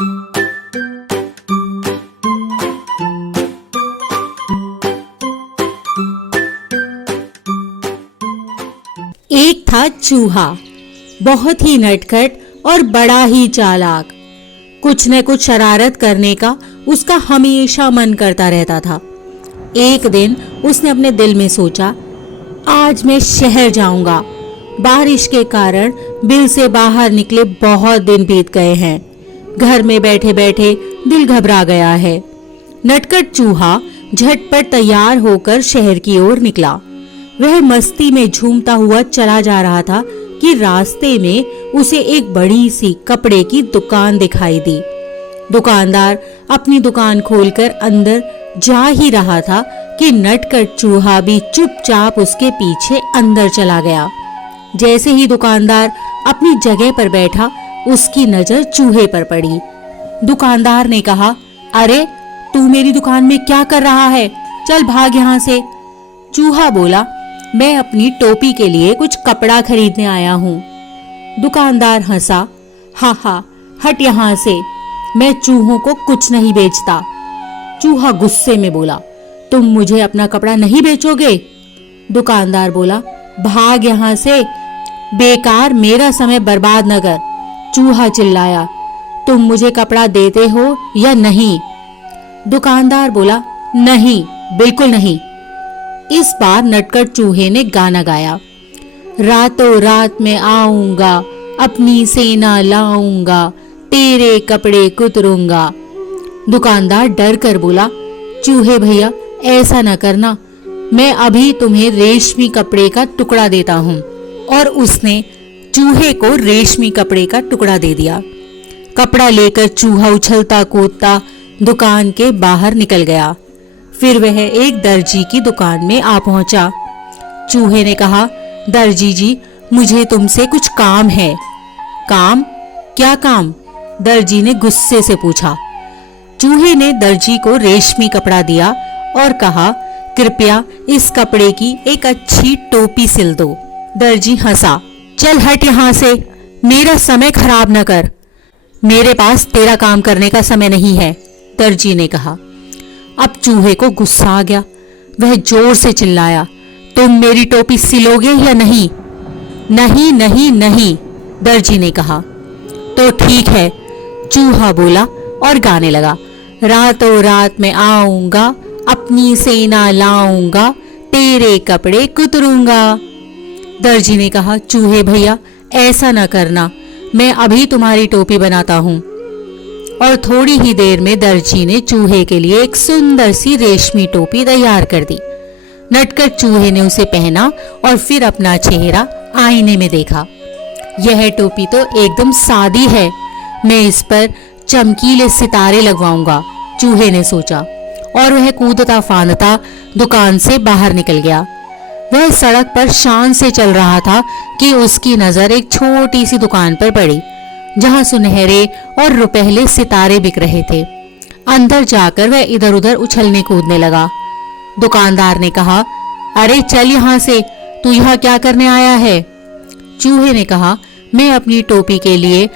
एक था चूहा, बहुत ही नटखट और बड़ा ही चालाक। कुछ न कुछ शरारत करने का उसका हमेशा मन करता रहता था। एक दिन उसने अपने दिल में सोचा, आज मैं शहर जाऊंगा। बारिश के कारण बिल से बाहर निकले बहुत दिन बीत गए हैं। घर में बैठे बैठे दिल घबरा गया है। नटखट चूहा झटपट तैयार होकर शहर की ओर निकला। वह मस्ती में झूमता हुआ चला जा रहा था कि रास्ते में उसे एक बड़ी सी कपड़े की दुकान दिखाई दी। दुकानदार अपनी दुकान खोलकर अंदर जा ही रहा था कि नटखट चूहा भी चुपचाप उसके पीछे अंदर चला गया। जैसे ही दुकानदार अपनी जगह पर बैठा, उसकी नजर चूहे पर पड़ी। दुकानदार ने कहा, अरे तू मेरी दुकान में क्या कर रहा है? चल भाग यहाँ से। चूहा बोला, मैं अपनी टोपी के लिए कुछ कपड़ा खरीदने आया हूँ। दुकानदार हंसा, हा हा, हट यहाँ से, मैं चूहों को कुछ नहीं बेचता। चूहा गुस्से में बोला, तुम मुझे अपना कपड़ा नहीं बेचोगे? दुकानदार बोला, भाग यहाँ से, बेकार मेरा समय बर्बाद न कर। चूहा चिल्लाया, तुम मुझे कपड़ा देते हो या नहीं? दुकानदार बोला, नहीं, बिल्कुल नहीं। इस बार नटखट चूहे ने गाना गाया, रातों रात में आऊंगा, अपनी सेना लाऊंगा, तेरे कपड़े कुतरूंगा। दुकानदार डर कर बोला, चूहे भैया ऐसा न करना, मैं अभी तुम्हें रेशमी कपड़े का टुकड़ा देता हूँ। और उसने चूहे को रेशमी कपड़े का टुकड़ा दे दिया। कपड़ा लेकर चूहा उछलता कूदता दुकान के बाहर निकल गया। फिर वह एक दर्जी की दुकान में आ पहुंचा। चूहे ने कहा, दर्जी जी, मुझे तुमसे कुछ काम है। काम? क्या काम? दर्जी ने गुस्से से पूछा। चूहे ने दर्जी को रेशमी कपड़ा दिया और कहा, कृपया इस कपड़े की एक अच्छी टोपी सिल दो। दर्जी हंसा, चल हट यहाँ से, मेरा समय खराब न कर। मेरे पास तेरा काम करने का समय नहीं है, दर्जी ने कहा। अब चूहे को गुस्सा आ गया। वह जोर से चिल्लाया, तुम मेरी टोपी सिलोगे या नहीं? नहीं नहीं नहीं, दर्जी ने कहा। तो ठीक है, चूहा बोला और गाने लगा, रातों रात में आऊंगा, अपनी सेना लाऊंगा, तेरे कपड़े कुतरूंगा। दर्जी ने कहा, चूहे भैया ऐसा न करना, मैं अभी तुम्हारी टोपी बनाता हूँ। और थोड़ी ही देर में दर्जी ने चूहे के लिए एक सुंदर सी रेशमी टोपी तैयार कर दी। नटखट चूहे ने उसे पहना और फिर अपना चेहरा आईने में देखा। यह टोपी तो एकदम सादी है, मैं इस पर चमकीले सितारे लगवाऊंगा, चूहे ने सोचा। और वह कूदता फांदता दुकान से बाहर निकल गया। वह सड़क पर शान से चल रहा था कि उसकी नजर एक छोटी सी दुकान पर पड़ी, जहां सुनहरे और रुपहले सितारे बिक रहे थे। अंदर जाकर वह इधर उधर उछलने कूदने लगा। दुकानदार ने कहा, अरे चल यहाँ से, तू यहाँ क्या करने आया है? चूहे ने कहा, मैं अपनी टोपी के लिए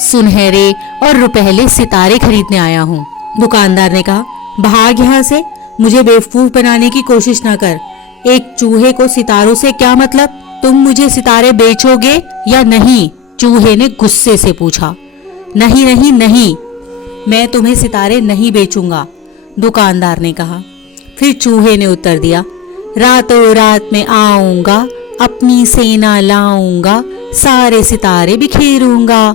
सुनहरे और रुपहले सितारे खरीदने आया हूँ। दुकानदार ने कहा, भाग यहाँ से, मुझे बेवकूफ बनाने की कोशिश न कर। एक चूहे को सितारों से क्या मतलब? तुम मुझे सितारे बेचोगे या नहीं? चूहे ने गुस्से से पूछा। नहीं नहीं नहीं, मैं तुम्हें सितारे नहीं बेचूंगा, दुकानदार ने कहा। फिर चूहे ने उत्तर दिया, रातों रात में आऊंगा, अपनी सेना लाऊंगा, सारे सितारे बिखेरूंगा।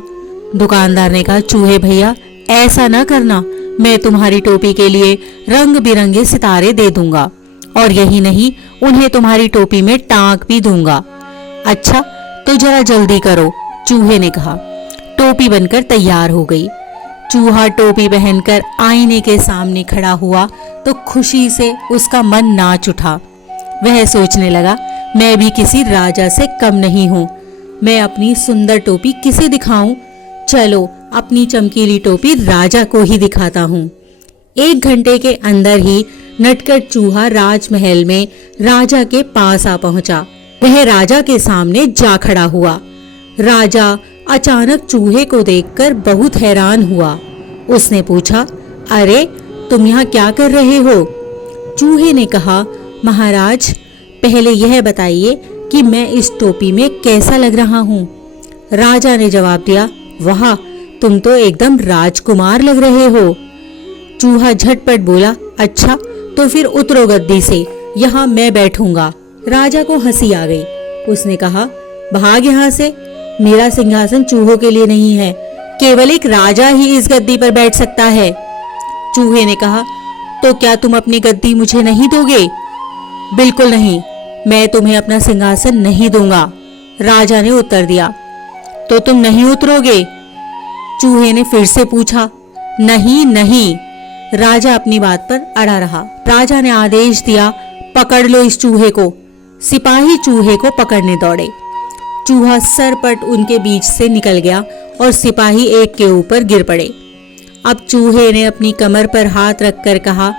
दुकानदार ने कहा, चूहे भैया ऐसा न करना, मैं तुम्हारी टोपी के लिए रंग बिरंगे सितारे दे दूंगा, और यही नहीं, उन्हें तुम्हारी टोपी में टांक भी दूंगा। अच्छा तो जरा जल्दी करो, चूहे ने कहा। टोपी बनकर तैयार हो गई। चूहा टोपी पहनकर आईने के सामने खड़ा हुआ तो खुशी से उसका मन नाच उठा। वह सोचने लगा, मैं भी किसी राजा से कम नहीं हूँ, मैं अपनी सुंदर टोपी किसे दिखाऊं? चलो अपनी चमकीली टोपी राजा को ही दिखाता हूँ। 1 घंटे के अंदर ही नटखट चूहा राजमहल में राजा के पास आ पहुंचा। वह राजा के सामने जा खड़ा हुआ। राजा अचानक चूहे को देखकर बहुत हैरान हुआ। उसने पूछा, अरे तुम यहाँ क्या कर रहे हो? चूहे ने कहा, महाराज पहले यह बताइए कि मैं इस टोपी में कैसा लग रहा हूँ? राजा ने जवाब दिया, वाह तुम तो एकदम राजकुमार लग रहे हो। चूहा झटपट बोला, अच्छा तो फिर उतरो गद्दी से, यहाँ मैं बैठूंगा। राजा को हंसी आ गई। उसने कहा, भाग यहाँ से, मेरा सिंहासन चूहों के लिए नहीं है, केवल एक राजा ही इस गद्दी पर बैठ सकता है। चूहे ने कहा, तो क्या तुम अपनी गद्दी मुझे नहीं दोगे? बिल्कुल नहीं, मैं तुम्हें अपना सिंहासन नहीं दूंगा। राजा ने उत्तर दिया। तो तुम नहीं उतरोगे? चूहे ने फिर से पूछा। नहीं नहीं। राजा अपनी बात पर अड़ा रहा। राजा ने आदेश दिया, पकड़ लो इस चूहे को। सिपाही चूहे को पकड़ने दौड़े। चूहा सरपट उनके बीच से निकल गया और सिपाही एक के ऊपर गिर पड़े। अब चूहे ने अपनी कमर पर हाथ रखकर कहा,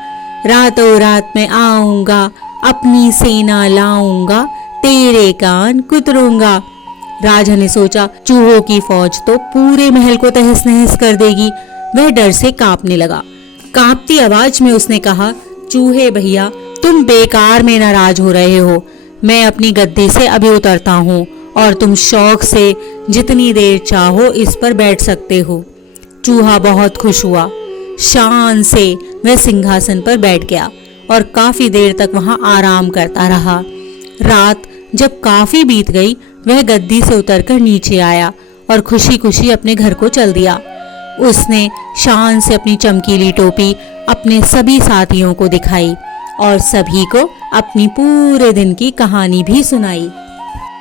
रातों रात में आऊंगा, अपनी सेना लाऊंगा, तेरे कान कुतरूंगा। राजा ने सोचा, चूहों की फौज तो पूरे महल को तहस नहस कर देगी। वह डर से कांपने लगा। कांपती आवाज में उसने कहा, चूहे भैया तुम बेकार में नाराज हो रहे हो। मैं अपनी गद्दी से अभी उतरता हूँ और तुम शौक से जितनी देर चाहो इस पर बैठ सकते हो। चूहा बहुत खुश हुआ। शान से वह सिंहासन पर बैठ गया और काफी देर तक वहां आराम करता रहा। रात जब काफी बीत गई, वह गद्दी से उतरकर नीचे आया और खुशी खुशी अपने घर को चल दिया। उसने शान से अपनी चमकीली टोपी अपने सभी साथियों को दिखाई और सभी को अपनी पूरे दिन की कहानी भी सुनाई।